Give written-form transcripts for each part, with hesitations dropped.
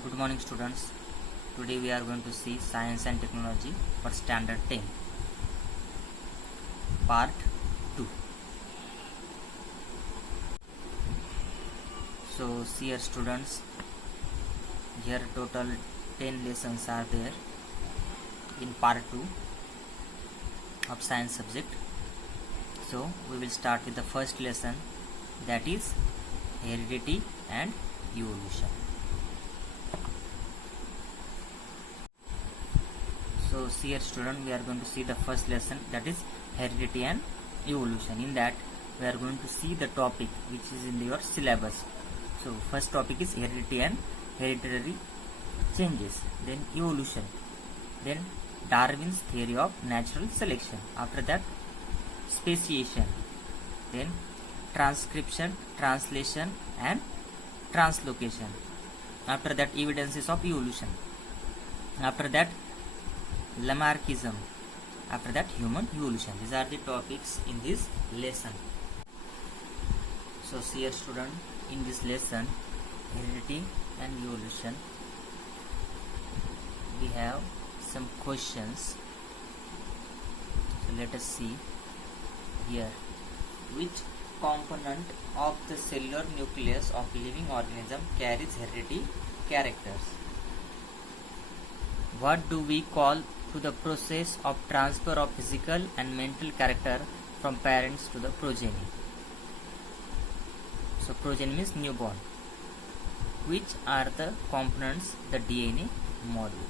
Good morning students. Today we are going to see Science and Technology for Standard 10 Part 2. So see here students, here total 10 lessons are there in Part 2 of Science subject. So we will start with the first lesson, that is heredity and evolution. So see here student, we are going to see the first lesson, that is heredity and evolution. In that we are going to see the topic which is in your syllabus. So first topic is heredity and hereditary changes, then evolution, then Darwin's theory of natural selection, after that speciation, then transcription, translation and translocation, after that evidences of evolution, after that Lamarckism, after that human evolution. These are the topics in this lesson. So see here student, in this lesson heredity and evolution we have some questions. So let us see here, which component of the cellular nucleus of living organism carries hereditary characters? What do we call to the process of transfer of physical and mental character from parents to the progeny? So progeny means newborn. Which are the components the DNA module?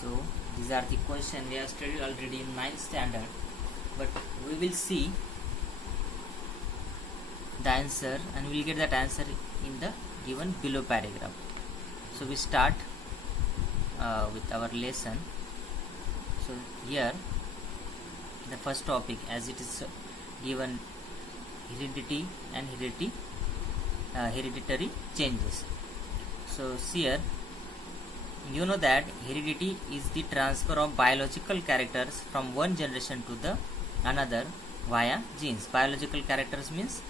So these are the questions we have studied already in 9th standard, but we will see the answer and we will get that answer in the given below paragraph. So we start with our lesson. So here the first topic, as it is given, heredity and hereditary changes. So here you know that heredity is the transfer of biological characters from one generation to the another via genes. Biological characters means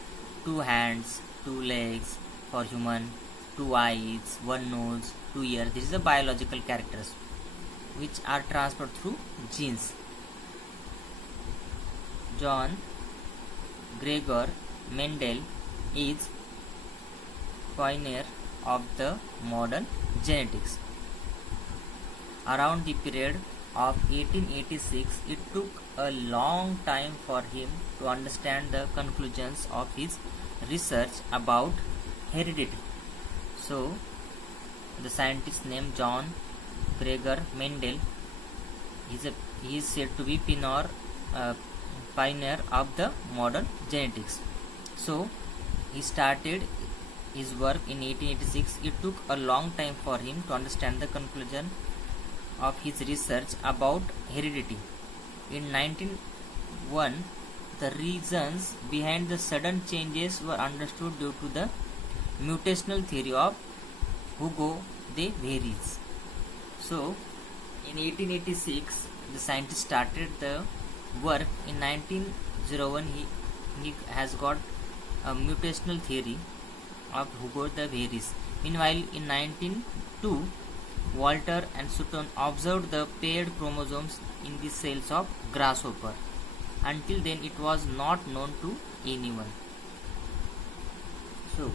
2 hands, 2 legs for human, 2 eyes, 1 nose, 2 ears. This is the biological characters which are transferred through genes. John Gregor Mendel is pioneer of the modern genetics. Around the period of 1886, it took a long time for him to understand the conclusions of his research about heredity. So the scientist named John Gregor Mendel he is said to be pioneer of the modern genetics. So he started his work in 1886. It took a long time for him to understand the conclusion of his research about heredity. In 1901, the reasons behind the sudden changes were understood due to the mutational theory of Hugo de Vries. So in 1886 the scientist started the work. In 1901 he has got a mutational theory of Hugo de Vries. Meanwhile in 1902 Walter and Sutton observed the paired chromosomes in the cells of grasshopper. Until then it was not known to anyone. So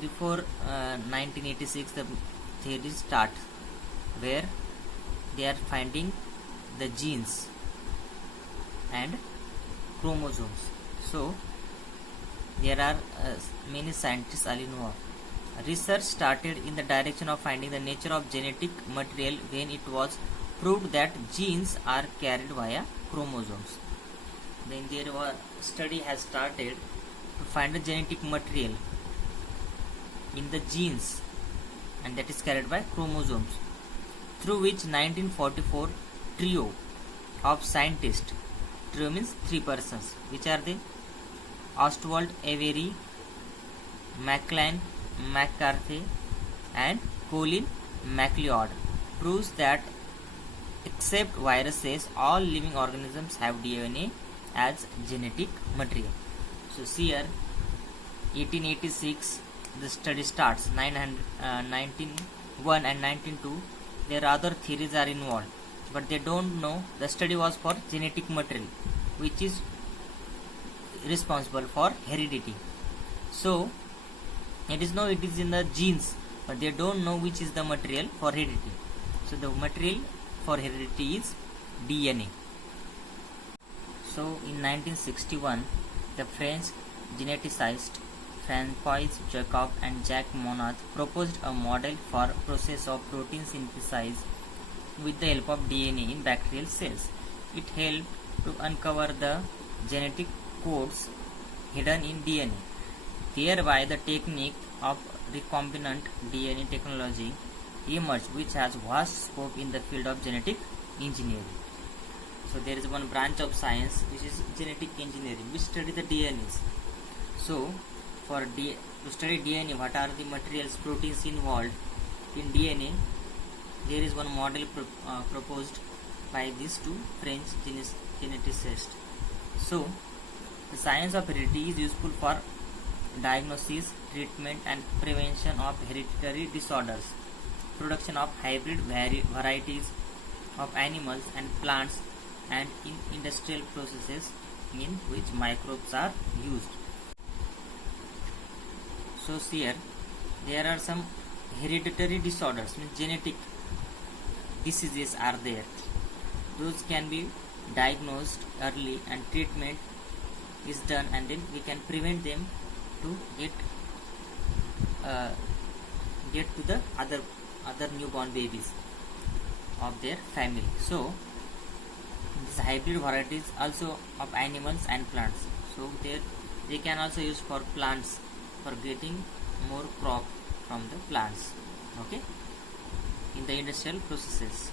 before 1986 the theory starts, where they are finding the genes and chromosomes. So there are many scientists all involved. Research started in the direction of finding the nature of genetic material when it was proved that genes are carried via chromosomes. Then their study has started to find the genetic material in the genes, and that is carried by chromosomes, through which 1944 trio of scientists, trio means 3 persons, which are the Ostwald, Avery, MacLean, McCarthy and Colin MacLeod, proves that except viruses, all living organisms have DNA as genetic material. So see here 1886 the study starts 1901 and 1902, their other theories are involved, but they don't know the study was for genetic material, which is responsible for heredity. So it is in the genes, but they don't know which is the material for heredity. So the material for heredity is DNA. So in 1961, the French geneticist Francois Jacob and Jacques Monod proposed a model for process of protein synthesis with the help of DNA in bacterial cells. It helped to uncover the genetic codes hidden in DNA. Thereby, the technique of recombinant DNA technology emerged, which has vast scope in the field of genetic engineering. So there is one branch of science which is genetic engineering, which study the DNAs. So to study DNA, what are the materials, proteins involved in DNA? There is one model proposed by these two French geneticists. So the science of heredity is useful for diagnosis, treatment and prevention of hereditary disorders, production of hybrid varieties of animals and plants, and in industrial processes in which microbes are used. So here there are some hereditary disorders, means genetic diseases are there. Those can be diagnosed early and treatment is done, and then we can prevent them to get to the other newborn babies of their family. So these hybrid varieties also of animals and plants. So they can also use for plants for getting more crop from the plants. Okay, in the industrial processes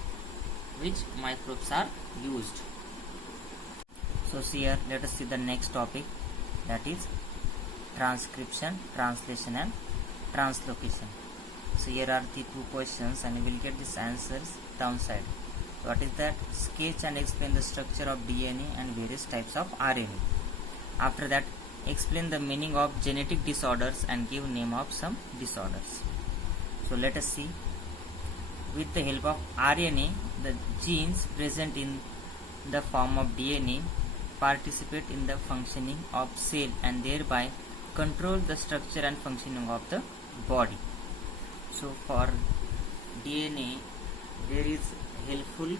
which microbes are used. So here let us see the next topic, that is transcription, translation and translocation. So here are the two questions and we will get these answers downside. What is that? Sketch and explain the structure of DNA and various types of RNA. After that, explain the meaning of genetic disorders and give name of some disorders. So let us see. With the help of RNA, the genes present in the form of DNA participate in the functioning of cell and thereby control the structure and functioning of the body. So for DNA there is helpful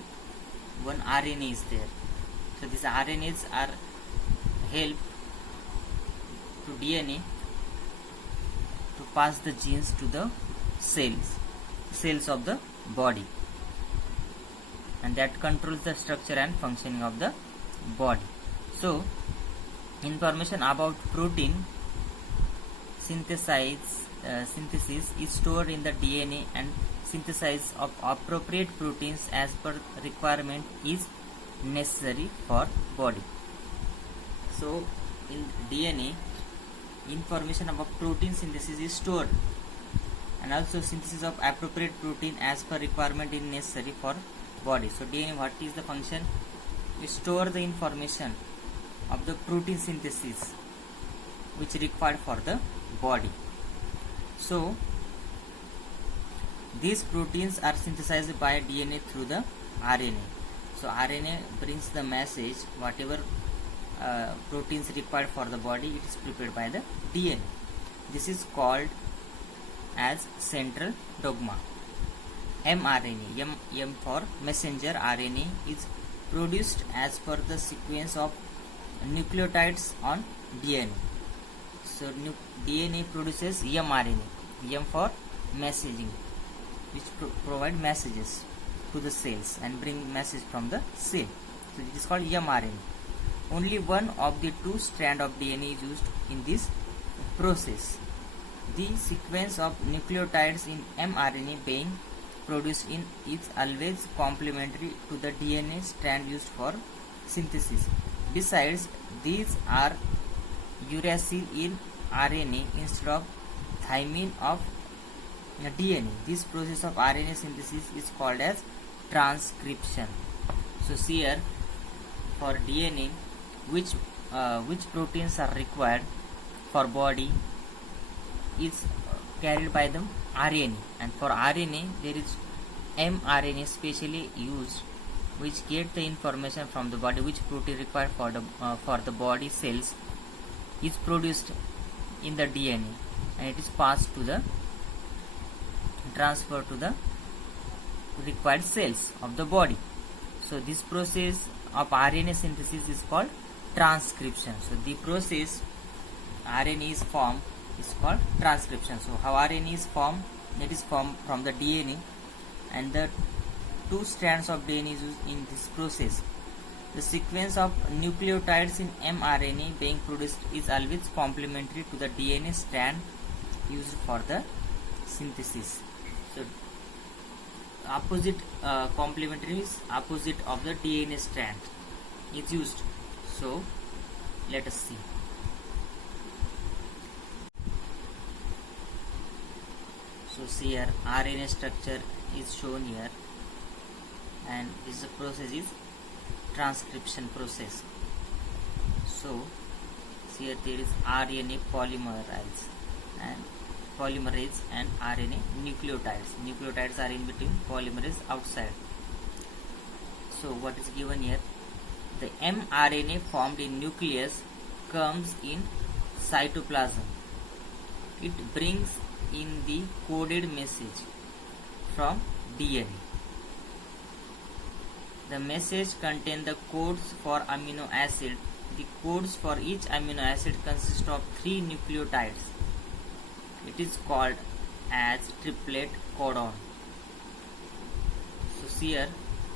one RNA is there. So these RNAs are help to DNA to pass the genes to the cells of the body, and that controls the structure and functioning of the body. So information about protein synthesis is stored in the DNA, and synthesis of appropriate proteins as per requirement is necessary for body. So in DNA, information about protein synthesis is stored, and also synthesis of appropriate protein as per requirement is necessary for body. So DNA, what is the function? We store the information of the protein synthesis which is required for the body. So these proteins are synthesized by DNA through the RNA. So RNA brings the message, whatever proteins required for the body, it is prepared by the DNA. This is called as central dogma. mRNA, M for messenger RNA, is produced as per the sequence of nucleotides on DNA. So DNA produces mRNA, M for messaging, which provide messages to the cells and bring message from the cell. So it is called mRNA. Only one of the two strands of DNA is used in this process. The sequence of nucleotides in mRNA being produced in is always complementary to the DNA strand used for synthesis. Besides, these are uracil in RNA instead of thymine of DNA. This process of RNA synthesis is called as transcription. So here for DNA, which proteins are required for body is carried by the RNA, and for RNA there is mRNA specially used, which get the information from the body which protein required for the body cells is produced in the DNA, and it is passed to the transfer to the required cells of the body. So this process of RNA synthesis is called transcription. So the process RNA is formed is called transcription. So how RNA is formed? It is formed from the DNA, and the two strands of DNA is used in this process. The sequence of nucleotides in mRNA being produced is always complementary to the DNA strand used for the synthesis. So opposite complementary is opposite of the DNA strand is used. So let us see. So see here RNA structure is shown here, and this process is transcription process. So see here there is RNA polymerase and RNA nucleotides. Nucleotides are in between, polymerase outside. So what is given here? The mRNA formed in nucleus comes in cytoplasm. It brings in the coded message from DNA. The message contains the codes for amino acid. The codes for each amino acid consist of 3 nucleotides. It is called as triplet codon. So here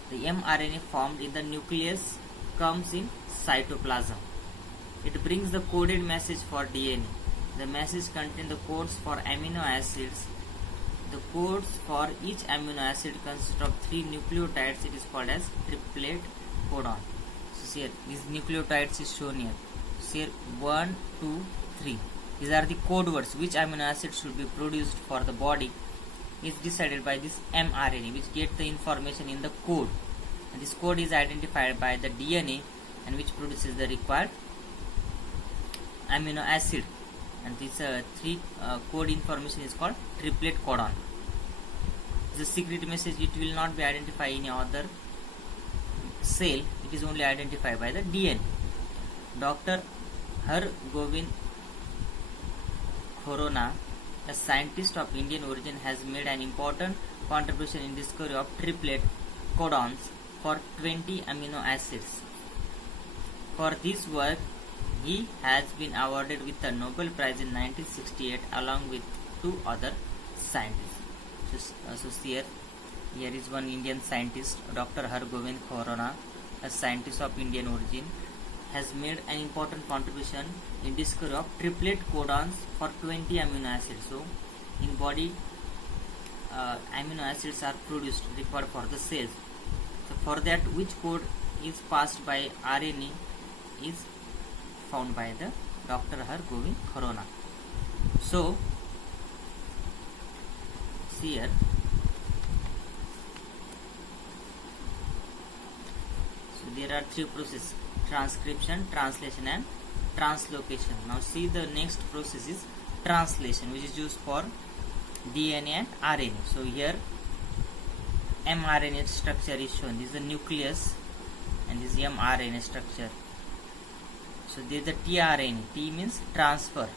the mRNA formed in the nucleus comes in cytoplasm. It brings the coded message for DNA. The message contains the codes for amino acids. The codes for each amino acid consist of 3 nucleotides. It is called as triplet codon. So here these nucleotides is shown here. So here 1, 2, 3. These are the code words which amino acid should be produced for the body is decided by this mRNA, which get the information in the code, and this code is identified by the DNA and which produces the required amino acid, and this 3 code information is called triplet codon. The secret message, it will not be identified in other cell, it is only identified by the DNA. Dr. Hargobind Khorana, a scientist of Indian origin, has made an important contribution in discovery of triplet codons for 20 amino acids. For this work, he has been awarded with the Nobel Prize in 1968 along with 2 other scientists. So here is one Indian scientist, Dr. Hargobind Khorana, a scientist of Indian origin, has made an important contribution in discovery of triplet codons for 20 amino acids. So in body amino acids are produced required for the cells. So for that, which code is passed by RNA is found by the Dr. Hargobind Khorana. So see here, so there are 3 processes: transcription, translation and translocation. Now see the next process is translation, which is used for DNA and RNA. So here mRNA structure is shown. This is the nucleus and this is mRNA structure. So there is the tRNA. T means transfer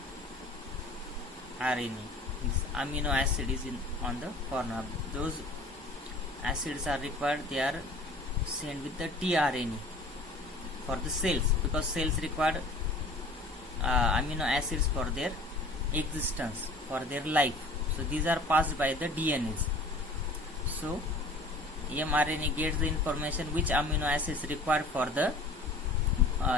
RNA. This amino acid is on the corner. Those acids are required, they are sent with the tRNA for the cells, because cells require amino acids for their existence, for their life. So these are passed by the DNAs. So mRNA gets the information which amino acids required for the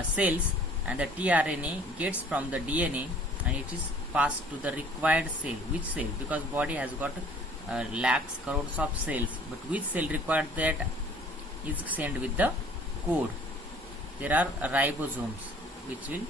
cells, and the tRNA gets from the DNA and it is passed to the required cell. Which cell? Because body has got lakhs crores of cells, but which cell required, that is sent with the code. There are ribosomes which will